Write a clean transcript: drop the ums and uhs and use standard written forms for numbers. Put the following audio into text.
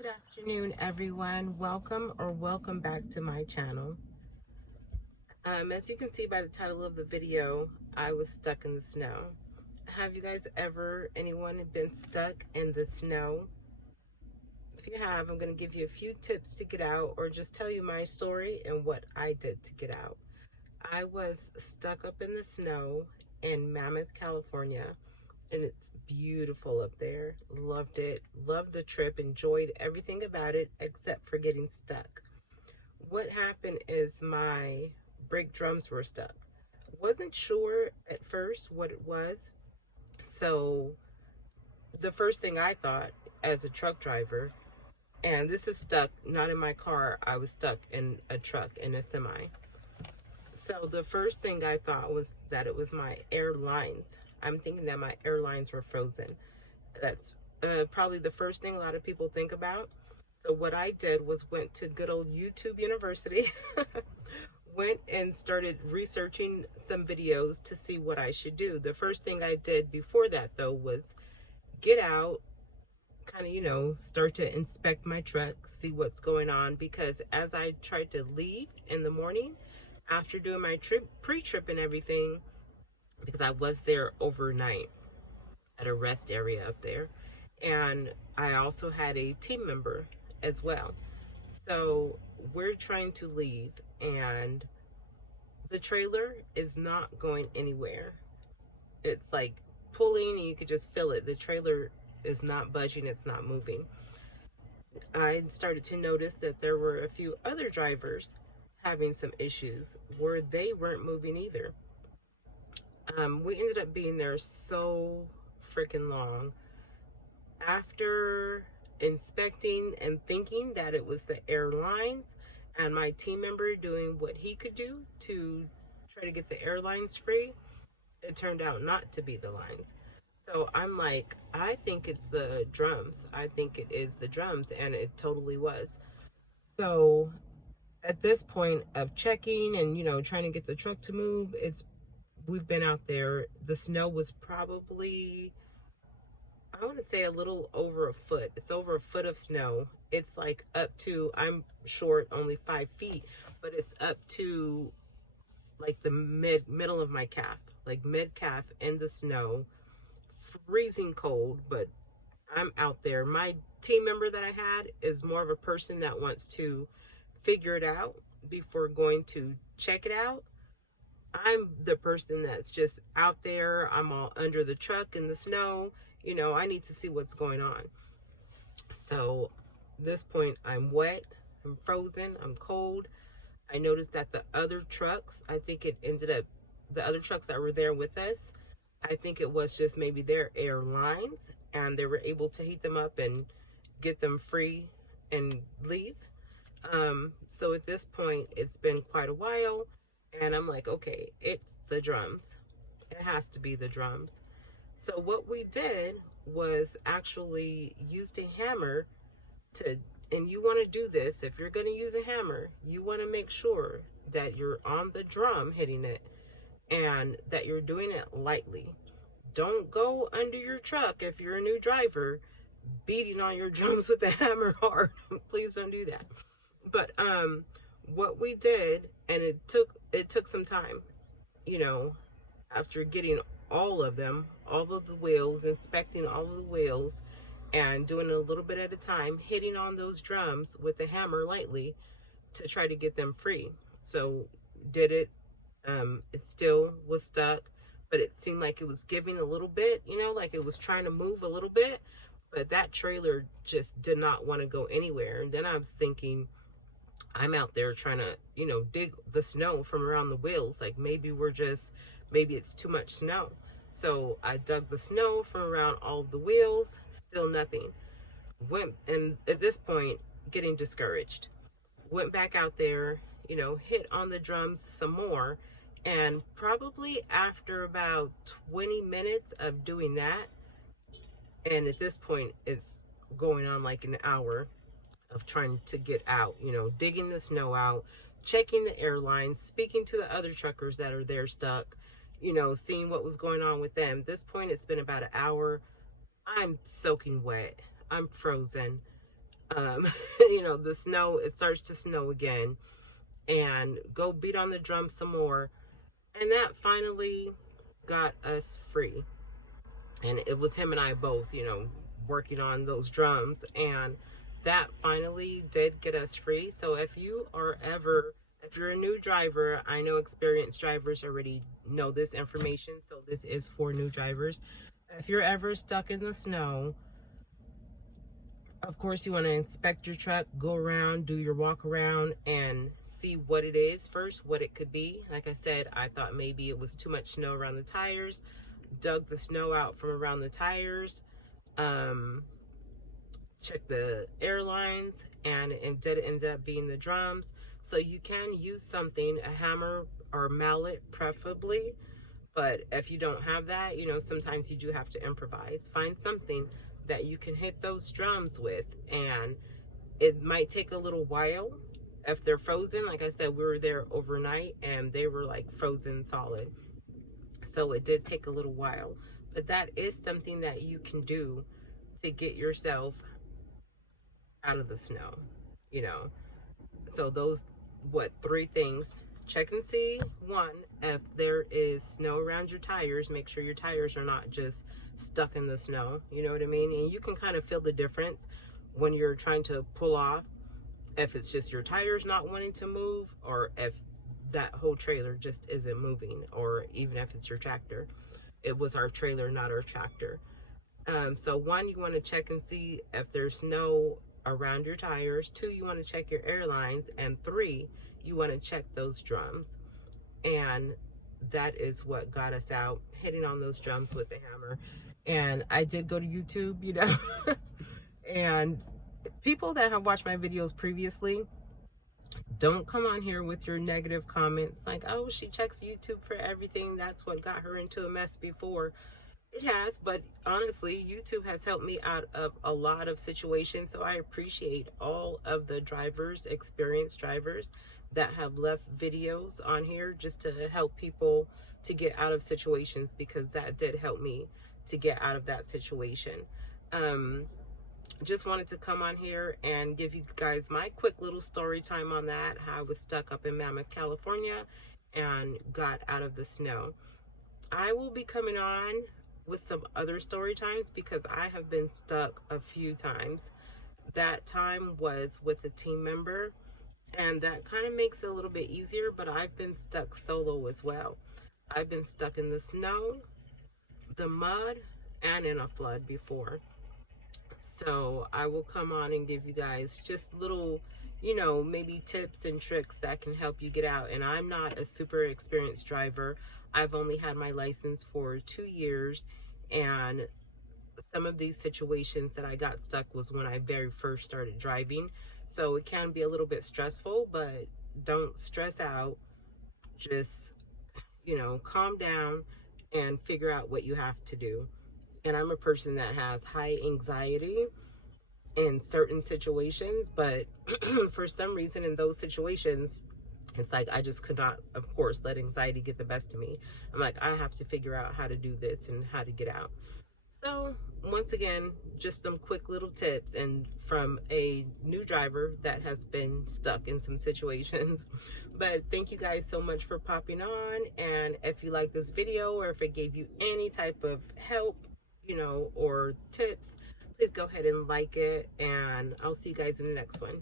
Good afternoon, everyone. Welcome back to my channel. As you can see by the title of the video, I was stuck in the snow. Have you guys anyone been stuck in the snow? If you have, I'm going to give you a few tips to get out, or just tell you my story and what I did to get out. I was stuck up in the snow in Mammoth, California, and it's beautiful up there. Loved it, loved the trip, enjoyed everything about it except for getting stuck. What happened is my brake drums were stuck. Wasn't sure at first what it was. So the first thing I thought as a truck driver, and this is stuck not in my car, I was stuck in a truck in a semi. So the first thing I thought was that it was my airlines. I'm thinking that my airlines were frozen. That's probably the first thing a lot of people think about. So what I did was went to good old YouTube University, went and started researching some videos to see what I should do. The first thing I did before that, though, was get out, kind of, start to inspect my truck, see what's going on, because as I tried to leave in the morning after doing my pre-trip and everything, because I was there overnight at a rest area up there, and I also had a team member as well. So we're trying to leave, and the trailer is not going anywhere. It's like pulling, and you could just feel it. The trailer is not budging, it's not moving. I started to notice that there were a few other drivers having some issues where they weren't moving either. We ended up being there so freaking long. After inspecting and thinking that it was the airlines and my team member doing what he could do to try to get the airlines free, it turned out not to be the lines. So I'm like, I think it's the drums. I think it is the drums, and it totally was. So at this point of checking and trying to get the truck to move, we've been out there. The snow was probably, I want to say, a little over a foot. It's over a foot of snow. It's like up to, I'm short, only 5 feet, but it's up to like the middle of my calf, like mid calf in the snow, freezing cold, but I'm out there. My team member that I had is more of a person that wants to figure it out before going to check it out. I'm the person that's just out there. I'm all under the truck in the snow. I need to see what's going on. So at this point, I'm wet, I'm frozen, I'm cold. I noticed that the other trucks, I think it ended up, the other trucks that were there with us, I think it was just maybe their airlines, and they were able to heat them up and get them free and leave. So at this point, it's been quite a while, and I'm like, okay, it's the drums. It has to be the drums. So what we did was actually used a hammer to, and you want to do this, if you're going to use a hammer, you want to make sure that you're on the drum hitting it and that you're doing it lightly. Don't go under your truck if you're a new driver beating on your drums with the hammer hard. Please don't do that. But what we did, and it took some time, you know, after getting all of them, all of the wheels, inspecting all of the wheels, and doing it a little bit at a time, hitting on those drums with the hammer lightly to try to get them free. So did it. It still was stuck, but it seemed like it was giving a little bit, like it was trying to move a little bit. But that trailer just did not want to go anywhere. And then I was thinking, I'm out there trying to, dig the snow from around the wheels. Like maybe it's too much snow. So I dug the snow from around all of the wheels, still nothing. And at this point, getting discouraged. Went back out there, hit on the drums some more. And probably after about 20 minutes of doing that, and at this point, it's going on like an hour of trying to get out, digging the snow out, checking the airlines, speaking to the other truckers that are there stuck, seeing what was going on with them. At this point, it's been about an hour. I'm soaking wet. I'm frozen. The snow, it starts to snow again, and go beat on the drum some more. And that finally got us free. And it was him and I both, working on those drums. And that finally did get us free. So if you're a new driver, I know experienced drivers already know this information. So this is for new drivers. If you're ever stuck in the snow, of course, you want to inspect your truck, go around, do your walk around, and see what it is first, what it could be. Like I said, I thought maybe it was too much snow around the tires, dug the snow out from around the tires, um, checked the airlines, and it ended up being the drums. So you can use something, a hammer or mallet preferably, but if you don't have that, sometimes you do have to improvise. Find something that you can hit those drums with, and it might take a little while. If they're frozen, like I said, we were there overnight and they were like frozen solid. So it did take a little while. But that is something that you can do to get yourself out of the snow, you know. So those, what, three things. Check and see, one, if there is snow around your tires, make sure your tires are not just stuck in the snow. You know what I mean? And you can kind of feel the difference when you're trying to pull off, if it's just your tires not wanting to move, or if that whole trailer just isn't moving, or even if it's your tractor. It was our trailer, not our tractor. So one, you want to check and see if there's snow around your tires. Two, you want to check your airlines. And three, you want to check those drums. And that is what got us out, hitting on those drums with the hammer. And I did go to YouTube, and people that have watched my videos previously, don't come on here with your negative comments like, oh, she checks YouTube for everything. That's what got her into a mess before. It has, but honestly, YouTube has helped me out of a lot of situations. So I appreciate all of the drivers, experienced drivers, that have left videos on here just to help people to get out of situations, because that did help me to get out of that situation. Um, just wanted to come on here and give you guys my quick little story time on that, how I was stuck up in Mammoth, California, and got out of the snow. I will be coming on with some other story times because I have been stuck a few times. That time was with a team member, and that kind of makes it a little bit easier, but I've been stuck solo as well. I've been stuck in the snow, the mud, and in a flood before. So I will come on and give you guys just little, maybe tips and tricks that can help you get out. And I'm not a super experienced driver. I've only had my license for 2 years. And some of these situations that I got stuck was when I very first started driving. So it can be a little bit stressful, but don't stress out. Just, calm down and figure out what you have to do. And I'm a person that has high anxiety in certain situations, but for some reason in those situations, it's like I just could not, of course, let anxiety get the best of me. I'm like, I have to figure out how to do this and how to get out. So once again, just some quick little tips, and from a new driver that has been stuck in some situations. But thank you guys so much for popping on, and if you like this video or if it gave you any type of help, or tips, please go ahead and like it, and I'll see you guys in the next one.